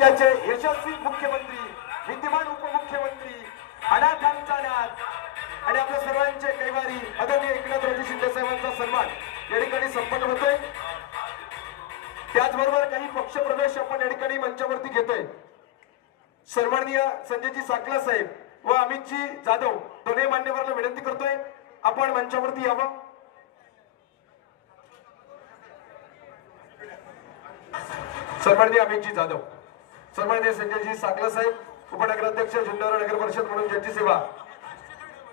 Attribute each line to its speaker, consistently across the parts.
Speaker 1: राज्याचे यशस्वी मुख्यमंत्री विद्यमान उपमुख्यमंत्री अनाथांचा नाथ आणि आपल्या सर्वांचे कैवारी आदरणीय एकनाथरावजी शिंदे साहेबांचा सन्मान या ठिकाणी संपन्न होतोय. त्याचबरोबर काही पक्षप्रवेश आपण या ठिकाणी मंचावरती घेतोय. सन्माननीय संजयजी साकला साहेब व अमितजी जाधव दोन्ही मान्यवरला विनंती करतोय. आपण मंचावरती यावं. सन्माननीय अमितजी जाधव. सन्मान्य संजयजी साकला साहेब उपनगराध्यक्ष जुन्नर नगर परिषद म्हणून ज्यांची सेवा.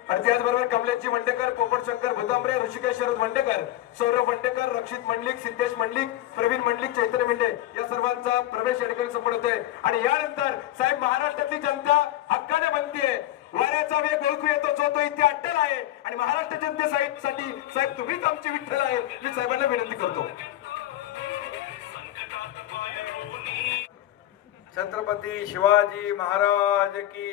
Speaker 1: आणि त्याचबरोबर कमलेशजी मंडेकर पोपट शंकर भूतांबरे ऋषिकेश शरद मंडेकर सौरभ मंडेकर रक्षित मंडलिक सिद्धेश मंडलिक प्रवीण मंडलिक चैतन्य मेंढे या सर्वांचा प्रवेश या ठिकाणी संपन्न होतोय आणि यानंतर साहेब महाराष्ट्रातली जनता हक्काने बनतीये. वाऱ्याचा वेग ओळखू येतो जो तो इथे अट्टल आहे. आणि महाराष्ट्र जनतेसाठी साहेब तुम्हीच आमची विठ्ठल आहे. मी साहेबांना विनंती करतो.
Speaker 2: छत्रपती शिवाजी महाराज की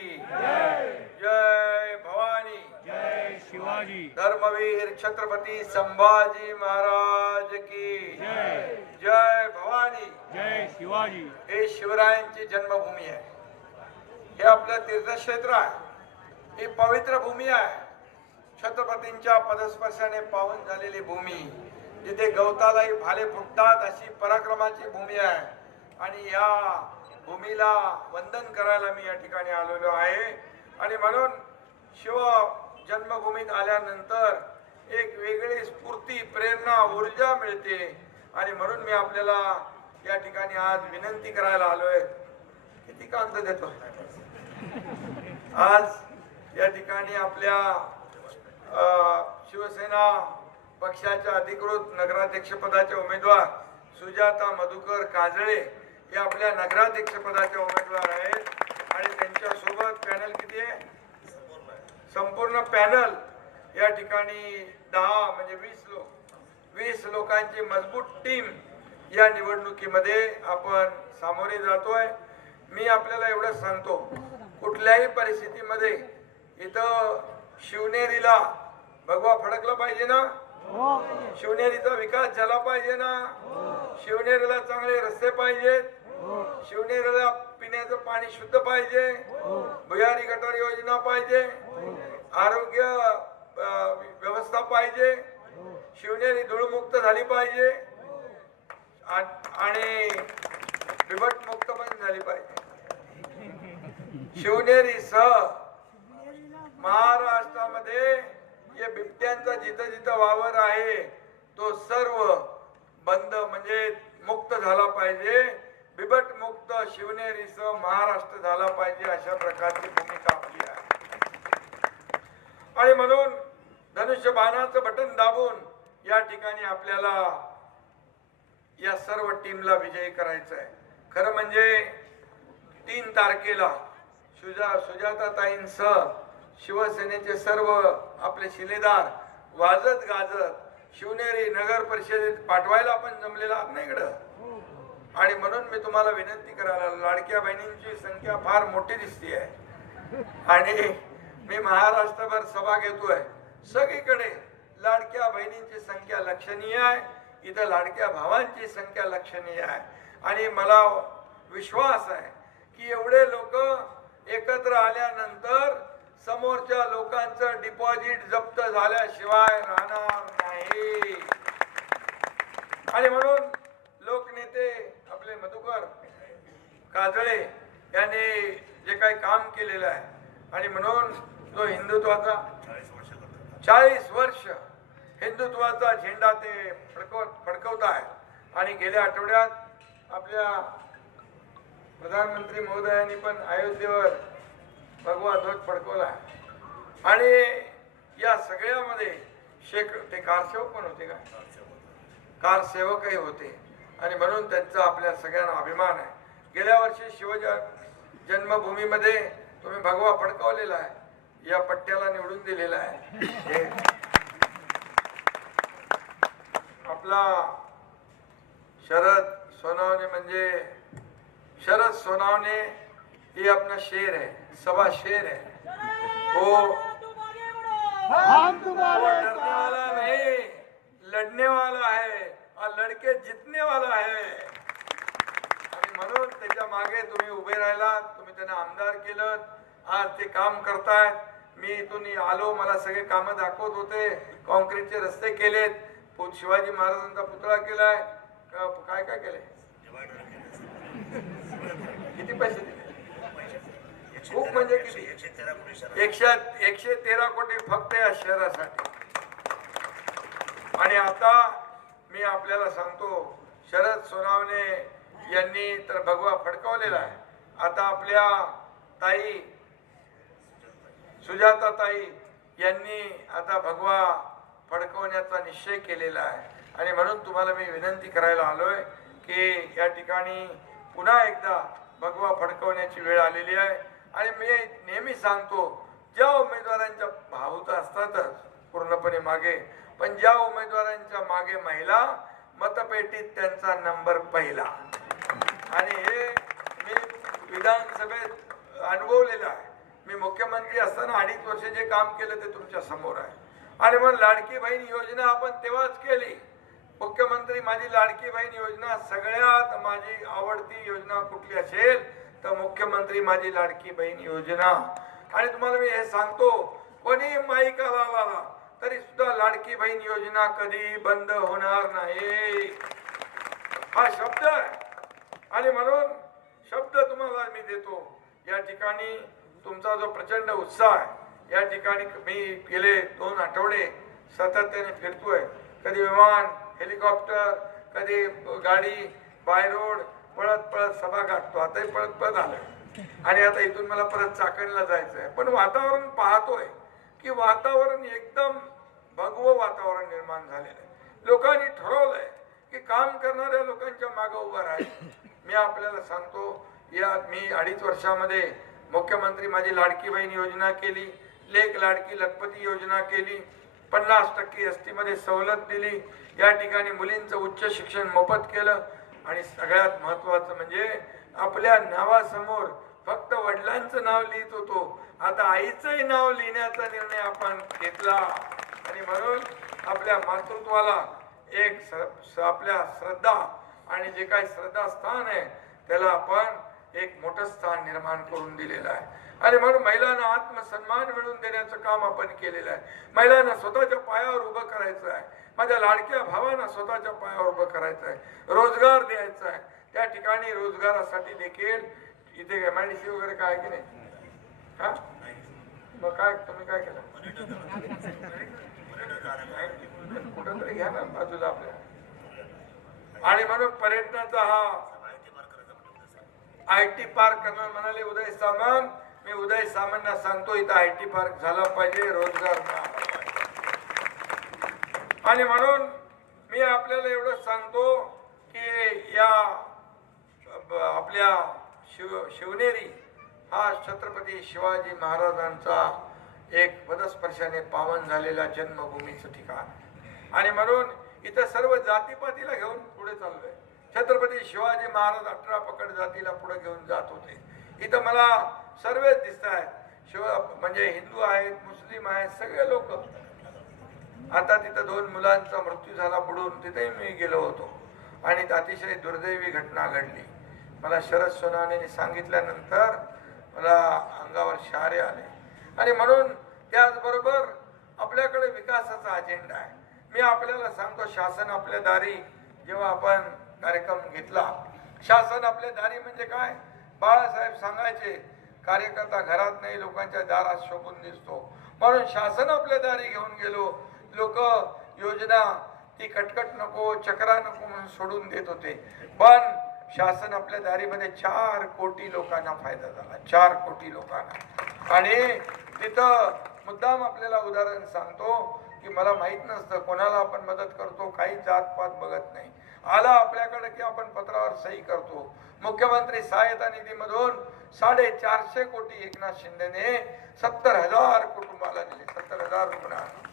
Speaker 2: जय भवानी।
Speaker 3: जय शिवाजी
Speaker 2: धर्मवीर छत्रपती संभाजी महाराज की
Speaker 3: जय
Speaker 2: जय भवानी।
Speaker 3: जय शिवाजी
Speaker 2: हे शिवरायांची जन्मभूमी आहे. हे आपलं तीर्थक्षेत्र आहे. ही पवित्र भूमी आहे. छत्रपतींच्या पदस्पर्शाने पावन झालेली भूमी जिथे गवतालाही भाले फुटतात अशी पराक्रमाची भूमी आहे. आणि या भूमीला वंदन करायला मी या ठिकाणी आलेलो आहे. आणि म्हणून शिव जन्मभूमीत आल्यानंतर एक वेगळी स्फूर्ती प्रेरणा ऊर्जा मिळते. आणि म्हणून मी आपल्याला या ठिकाणी आज विनंती करायला आलोय. किती कांत देतो? आज या ठिकाणी आपल्या शिवसेना पक्षाच्या अधिकृत नगराध्यक्षपदाचे उमेदवार सुजाता मधुकर काजळे हे आपल्या नगराध्यक्षपदाचे उमेदवार आहेत. आणि त्यांच्यासोबत पॅनल किती आहे? संपूर्ण पॅनल या ठिकाणी दहा म्हणजे वीस लोक. वीस लोकांची मजबूत टीम या निवडणुकीमध्ये आपण सामोरे जातोय. मी आपल्याला एवढं सांगतो कुठल्याही परिस्थितीमध्ये इथं शिवनेरीला भगवा फडकला पाहिजे ना? शिवनेरीचा विकास झाला पाहिजे ना? शिवनेरीला चांगले रस्ते पाहिजेत शिवनेरीला पिण्याचं पाणी शुद्ध पाहिजे. भुयारी गटार योजना पाहिजे. आरोग्य व्यवस्था पाहिजे. शिवनेरी धूळमुक्त झाली पाहिजे. आणि बिबट मुक्त पण झाली पाहिजे. शिवनेरी सह महाराष्ट्रामध्ये या बिबट्यांचा जिथं जिथं वावर आहे तो सर्व बंद म्हणजे मुक्त झाला पाहिजे. बिबट मुक्त शिवनेरीचं महाराष्ट्र झाला पाहिजे अशा प्रकारची भूमिका आपली आहे. आणि म्हणून धनुष्यबाणाचं बटन दाबून या ठिकाणी आपल्याला या सर्व टीमला विजयी करायचं आहे खरं म्हणजे तीन तारखेला सुजा सुजाताताईंसह शिवसेनेचे सर्व आपले शिलेदार वाजत गाजत शिवनेरी नगर परिषदेत पाठवायला आपण जमलेला आहात ना इकडं? आणि म्हणून मी तुम्हाला विनंती करायला लाडक्या बहिणींची संख्या फार मोठी दिसते आहे आणि मी महाराष्ट्रभर सभा घेतोय. सगळीकडे लाडक्या बहिणींची संख्या लक्षणीय आहे. इथं लाडक्या भावांची संख्या लक्षणीय आहे. आणि मला विश्वास आहे की एवढे लोक एकत्र आल्यानंतर समोरच्या लोकांचं डिपॉझिट जप्त झाल्याशिवाय राहणार नाही. आणि म्हणून लोकनेते आपले मधुकर काजळे यांनी जे काही काम केलेलं आहे आणि म्हणून जो हिंदुत्वाचा चाळीस वर्ष हिंदुत्वाचा झेंडा ते फडकवत फडकवत आहे. आणि गेल्या आठवड्यात आपल्या प्रधानमंत्री महोदयांनी पण अयोध्येवर भगवा ध्वज फडकवला आहे. आणि या सगळ्यामध्ये शेख ते कारसेवक पण होते का? कारसेवकही होते. आणि म्हणून त्यांचा आपल्या सगळ्यांना अभिमान आहे. गेल्या वर्षी शिवज जन्मभूमीमध्ये तुम्ही भगवा फडकावलेला आहे. या पट्ट्याला निवडून दिलेला आहे. हे आपला शरद सोनावणे म्हणजे शरद सोनावणे ही अपना शेर है सभा शेर है. वो डरने वाला नहीं लढने वाला आहे हा लड़के जितने वाला आहे। आणि म्हणून त्याच्यामागे तुम्ही उभे राहिलात तुम्ही त्यांना आमदार केलं आज ते काम करतायत. मी इथून आलो मला सगळे कामं दाखवत होते कॉन्क्रीटचे रस्ते केलेत शिवाजी महाराजांचा पुतळा केलाय. काय काय केलंय? किती पैसे दिले? खूप म्हणजे किती? एकशे एकशे तेरा कोटी फक्त या शहरासाठी. आणि आता मी आपल्याला सांगतो शरद सोनावणे यांनी तर भगवा फडकवलेला आहे. आता आपल्या ताई सुजाता ताई यांनी आता भगवा फडकवण्याचा निश्चय केलेला आहे. आणि म्हणून तुम्हाला मी विनंती करायला आलोय की या ठिकाणी पुन्हा एकदा भगवा फडकवण्याची वेळ आलेली आहे. आणि मी नेहमी सांगतो ज्या उमेदवारांच्या भावता असतातच पूर्णपणे मागे पण ज्या उमेदवारांच्या मागे महिला मतपेटीत त्यांचा नंबर पहिला. आणि हे मी विधानसभेत अनुभवलेलं आहे. मी मुख्यमंत्री असताना अडीच वर्ष जे काम केलं ते तुमच्यासमोर आहे. आणि मग लाडकी बहीण योजना आपण तेव्हाच केली. मुख्यमंत्री माझी लाडकी बहीण योजना सगळ्यात माझी आवडती योजना कुठली असेल तर मुख्यमंत्री माझी लाडकी बहीण योजना. आणि तुम्हाला मी हे सांगतो कोणी माईका आला तरी सुद्धा लाडकी बहीण योजना कधी बंद होणार नाही. हा शब्द आहे. आणि म्हणून शब्द तुम्हाला मी देतो. या ठिकाणी तुमचा जो प्रचंड उत्साह आहे या ठिकाणी मी गेले दोन आठवडे सातत्याने फिरतोय. कधी विमान हेलिकॉप्टर कधी गाडी बाय रोड पळत पळत सभा गाठतो. आताही पळत पळत आलोय. आणि आता इथून मला परत चाकणला जायचं आहे पण वातावरण पाहतोय. की वातावरण एकदम भगवं वातावरण निर्माण झालेलं आहे. लोकांनी ठरवलंय की काम करणाऱ्या लोकांच्या मागे उभं राहील मी आपल्याला सांगतो या मी अडीच वर्षामध्ये मुख्यमंत्री माझी लाडकी बहीण योजना केली लेख लाडकी लखपती योजना केली पन्नास टक्के एसमध्ये सवलत दिली या ठिकाणी मुलींचं उच्च शिक्षण मोफत केलं आणि सगळ्यात महत्वाचं म्हणजे आपल्या नावासमोर फक्त वडिलांचं नाव लिहित होतो आता आईचंही नाव लिहिण्याचा निर्णय आपण घेतला. आणि म्हणून आपल्या मातृत्वाला एक आपल्या श्रद्धा आणि जे काही श्रद्धास्थान आहे त्याला आपण एक मोठं स्थान निर्माण करून दिलेलं आहे. आणि म्हणून महिलांना आत्मसन्मान मिळवून देण्याचं काम आपण केलेलं आहे. महिलांना स्वतःच्या पायावर उभं करायचं आहे. माझ्या लाडक्या भावांना स्वतःच्या पायावर उभं करायचं आहे. रोजगार द्यायचा आहे. त्या ठिकाणी रोजगारासाठी देखील इथे एम आय डी सी वगैरे काय की नाही? हा? मग काय तुम्ही काय केलं? कुठं तरी घ्या ना बाजूला आपल्या. आणि म्हणून पर्यटनाचा हा आय टी पार्क करणार म्हणाले उदय सामंत. मी उदय सामंतना सांगतो इथं आय टी पार्क झाला पाहिजे रोजगार आणि म्हणून मी आपल्याला एवढं सांगतो की या आपल्या शिव शिवनेरी हा छत्रपती शिवाजी महाराजांचा एक पदस्पर्शाने पावन झालेला जन्मभूमीचं ठिकाण. आणि म्हणून इथं सर्व जातीपातीला घेऊन पुढे चाललोय. छत्रपती शिवाजी महाराज अठरा पकड जातीला पुढे घेऊन जात होते. इथं मला सर्वच दिसत आहेत शिव म्हणजे हिंदू आहेत मुस्लिम आहेत सगळे लोक. आता तिथं दोन मुलांचा मृत्यू झाला बुडून तिथेही मी गेलो होतो. आणि अतिशय दुर्दैवी घटना घडली. मला शरद सोनावणेने सांगितल्यानंतर मला अंगावर शहारे आले. आणि म्हणून त्याचबरोबर आपल्याकडे विकासाचा अजेंडा आहे. मी आपल्याला सांगतो शासन आपल्या दारी जेव्हा आपण कार्यक्रम घेतला. शासन आपल्या दारी म्हणजे काय? बाळासाहेब सांगायचे कार्यकर्ता घरात नाही लोकांच्या दारात शोभून दिसतो. म्हणून शासन आपल्या दारी घेऊन गेलो. लोक योजना ती कटकट नको चक्रा नको म्हणून सोडून देत होते. पण शासन आपल्या दारीमध्ये चार कोटी लोकांना फायदा झाला. चार कोटी लोकांना. आणि तिथं मुद्दाम आपल्याला उदाहरण सांगतो की मला माहीत नसतं कोणाला आपण मदत करतो काही जातपात बघत नाही. आला आपल्याकडे की आपण पत्रावर सही करतो. मुख्यमंत्री सहायता निधीमधून साडेचारशे कोटी एकनाथ शिंदेने सत्तर हजार कुटुंबाला दिले. सत्तर हजार रुग्णांना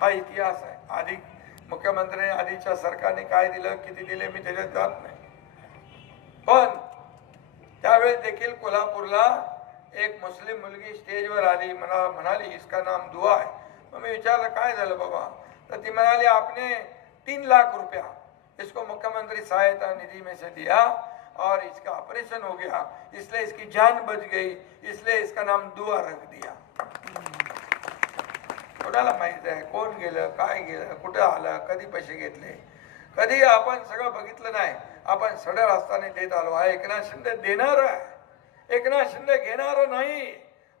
Speaker 2: हा इतिहास आहे. आधी मुख्यमंत्र्यांनी आधीच्या सरकारने काय दिलं किती दिले मी त्याच्यात जात नाही. पण त्यावेळेस देखील कोल्हापूरला एक मुस्लिम मुलगी स्टेजवर आली. मला म्हणाली इसका नाम दुआ आहे मग मी विचारलं काय झालं बाबा? तर ती म्हणाली आपने तीन लाख रुपया इसको मुख्यमंत्री सहायता निधि में से दिया और इसका ऑपरेशन हो गया. इसलिए इसकी जान बच गई. इसलिए इसका नाम दुआ रख दिया. कोणाला माहीत आहे? कोण गेलं? काय गेलं? कुठं आलं? कधी पैसे घेतले? कधी आपण सगळं बघितलं नाही. आपण सडळ असताना देत आलो हा एकनाथ शिंदे देणार आहे. एकनाथ शिंदे घेणार नाही.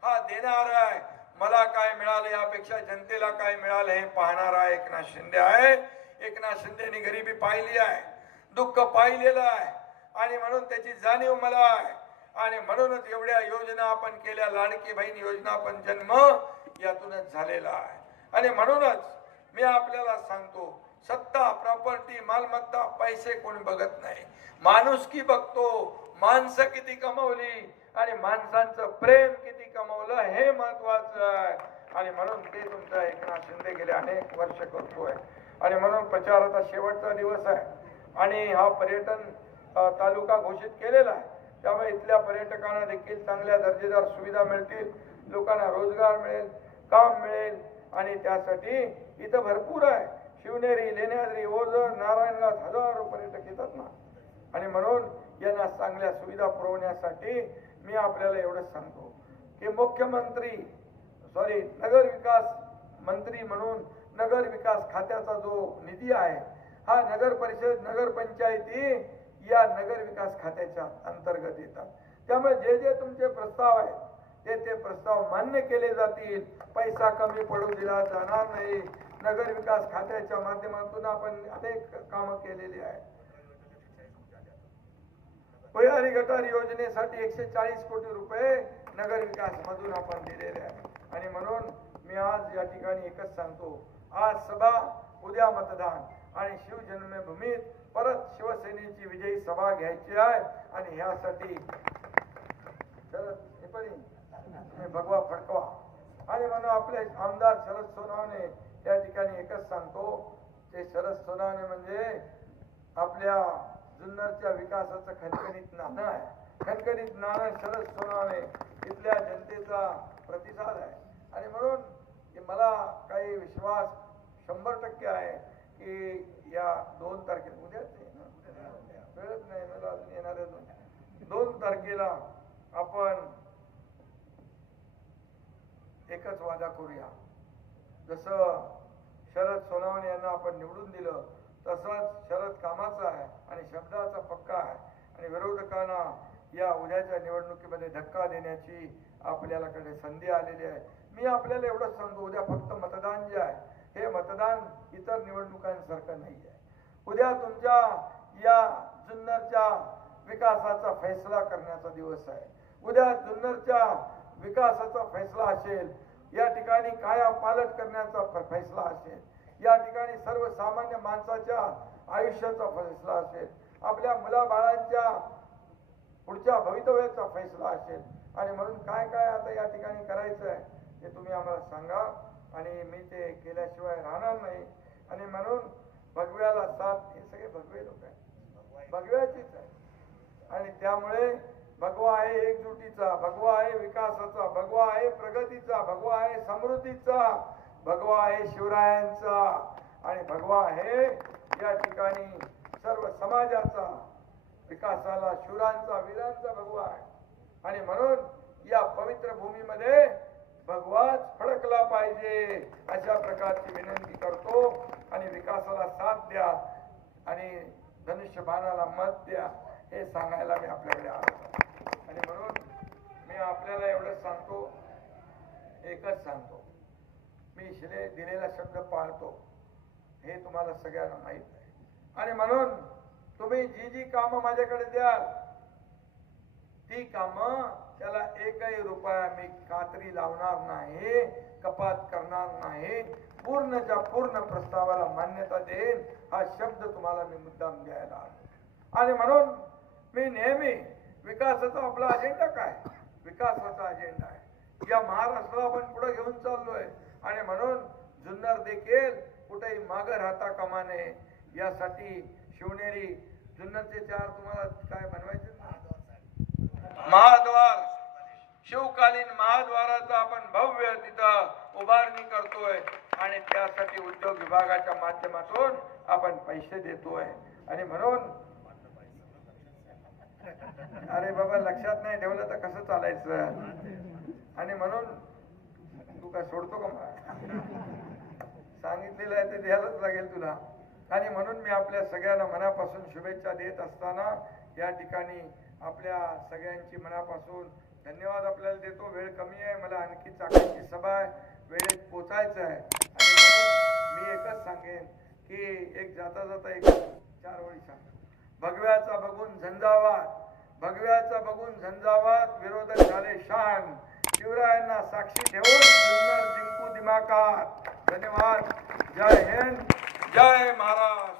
Speaker 2: हा देणार आहे. मला काय मिळालं यापेक्षा जनतेला काय मिळालं हे पाहणारा एकनाथ शिंदे आहे. एकनाथ शिंदेनी गरिबी पाहिली आहे. दुःख पाहिलेलं आहे. आणि म्हणून त्याची जाणीव मला आहे. आणि म्हणूनच एवढ्या योजना आपण केल्या. लाडकी बहीण योजना पण जन्म यातूनच झालेला आहे. आणि म्हणूनच मी आपल्याला सांगतो सत्ता प्रॉपर्टी मालमत्ता पैसे कोणी बघत नाही. माणुसकी बघतो? माणसं किती कमवली? आणि माणसांचं प्रेम किती कमवलं? हे महत्वाचं आहे. आणि म्हणून ते तुमचा एकनाथ शिंदे गेले अनेक वर्ष करतोय. आणि म्हणून प्रचाराचा शेवटचा दिवस आहे. आणि हा पर्यटन तालुका घोषित केलेला आहे. त्यामुळे इथल्या पर्यटकांना देखील चांगल्या दर्जेदार सुविधा मिळतील. लोकांना रोजगार मिळेल काम मिळेल. आणि त्यासाठी इथं भरपूर आहे. शिवनेरी लेण्याद्री ओझर नारायणगाव हजारो पर्यटक येतात ना. आणि म्हणून यांना चांगल्या सुविधा पुरवण्यासाठी मी आपल्याला एवढंच सांगतो की मुख्यमंत्री सॉरी नगर विकास मंत्री म्हणून नगर विकास खात्याचा जो निधी आहे हा नगर परिषद नगर पंचायती या नगर विकास खात्याच्या अंतर्गत येतात. त्यामुळे जे जे तुमचे प्रस्ताव आहेत ते ते प्रस्ताव मान्य केले जातील. पैसा कमी पडू दिला जाणार नाही. नगर विकास खात्याच्या माध्यमातून आपण अनेक कामं केलेली आहेत. भुयारी गटार योजनेसाठी एकशे चाळीस कोटी रुपये नगर विकास मधून आपण दिलेले आहे आणि म्हणून मी आज या ठिकाणी एकच सांगतो आज सभा उद्या मतदान आणि शिवजन्मभूमीत परत शिवसेनेची विजयी सभा घ्यायची आहे आणि ह्यासाठी शरद हे पण भगवा फडकवा. आणि म्हणून आपले आमदार शरद सोनावणे त्या ठिकाणी एकच सांगतो ते शरद सोनावणे म्हणजे आपल्या जुन्नरच्या विकासाचं खणखणीत नाणं आहे. खणखणीत नाणं शरद सोनावणे इथल्या जनतेचा प्रतिसाद आहे. आणि म्हणून मला काही विश्वास शंभर टक्के आहे की या दोन तारखेला उद्याच वेळच नाही मला अजून येणार दोन तारखेला आपण एकच वादा करूया. जसं शरद सोनावणे यांना आपण निवडून दिलं तसंच शरद कामाचा आहे आणि शब्दाचा पक्का आहे. आणि विरोधकांना या उद्याच्या निवडणुकीमध्ये धक्का देण्याची आपल्यालाकडे संधी आलेली आहे. मी आपल्याला एवढंच सांगतो उद्या फक्त मतदान जे आहे हे मतदान इतर निवडणुकांसारखं नाही आहे. उद्या तुमच्या या जुन्नरच्या विकासाचा फैसला करण्याचा दिवस आहे. उद्या जुन्नरच्या विकासाचा फैसला असेल या ठिकाणी काया पालट करण्याचा फैसला असेल. या ठिकाणी सर्वसामान्य माणसाच्या आयुष्याचा फैसला असेल. आपल्या मुलाबाळांच्या पुढच्या भवितव्याचा फैसला असेल. आणि म्हणून काय काय आता या ठिकाणी करायचं आहे ते तुम्ही आम्हाला सांगा. आणि मी ते केल्याशिवाय राहणार नाही. आणि म्हणून भगव्याला साथ हे सगळे भगवे लोक आहेत. भगव्याचीच आहे आणि त्यामुळे भगवा आहे एकजुटीचा भगवा आहे विकासाचा भगवा आहे प्रगतीचा भगवा आहे समृद्धीचा भगवा आहे शिवरायांचा. आणि भगवा आहे या ठिकाणी सर्व समाजाचा विकासाला शिवरांचा वीरांचा भगवा आहे. आणि म्हणून या पवित्र भूमीमध्ये भगवाच फडकला पाहिजे अशा प्रकारची विनंती करतो. आणि विकासाला साथ द्या आणि धनुष्यबाणाला मत द्या हे सांगायला मी आपल्याकडे आलो. आणि म्हणून मी आपल्याला एवढंच सांगतो एकच सांगतो. मी शिले दिलेला शब्द पाळतो. हे तुम्हाला सगळ्यांना माहीत आहे. आणि म्हणून तुम्ही जी जी कामं माझ्याकडे द्याल ती कामं त्याला एकही रुपया मी कात्री लावणार नाही कपात करणार नाही. पूर्णच्या पूर्ण प्रस्तावाला मान्यता देईन हा शब्द तुम्हाला मी मुद्दाम द्यायला आलो. आणि म्हणून मी नेहमी विकासाचा आपला अजेंडा काय? विकासाचा अजेंडा आहे. या महाराष्ट्राला आपण पुढे घेऊन चाललोय. आणि म्हणून जुन्नर देखील कुठेही मागं राहता कामा नये. यासाठी शिवनेरी जुन्नरचे चार तुम्हाला काय बनवायचे? महाद्वार. शिवकालीन महाद्वाराचा आपण भव्य तिथं उभारणी करतोय. आणि त्यासाठी उद्योग विभागाच्या माध्यमातून आपण पैसे देतोय. आणि म्हणून अरे बाबा लक्षात नाही ठेवलं तर कसं चालायचं? आणि म्हणून तू काय सोडतो का सांगितलेलं आहे ते द्यायलाच लागेल तुला. आणि म्हणून मी आपल्या सगळ्यांना मनापासून शुभेच्छा देत असताना या ठिकाणी आपल्या सगळ्यांची मनापासून धन्यवाद आपल्याला देतो. वेळ कमी आहे मला आणखी चाकांची सभा आहे वेळेत पोचायचं आहे. आणि मी एकच सांगेन की एक जाता जाता एक चार ओळी सांग भगव्याचा बघून झंझावात. भगव्याचा बघून झंझावात विरोधक झाले शान शिवरायांना साक्षी ठेवून जिंकू दिमाकात धन्यवाद. जय हिंद. जय महाराष्ट्र.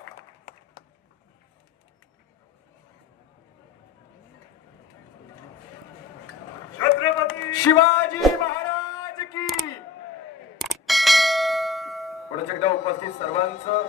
Speaker 2: छत्रपती
Speaker 1: शिवाजी महाराज की. पुढच्या एकदा उपस्थित सर्वांचं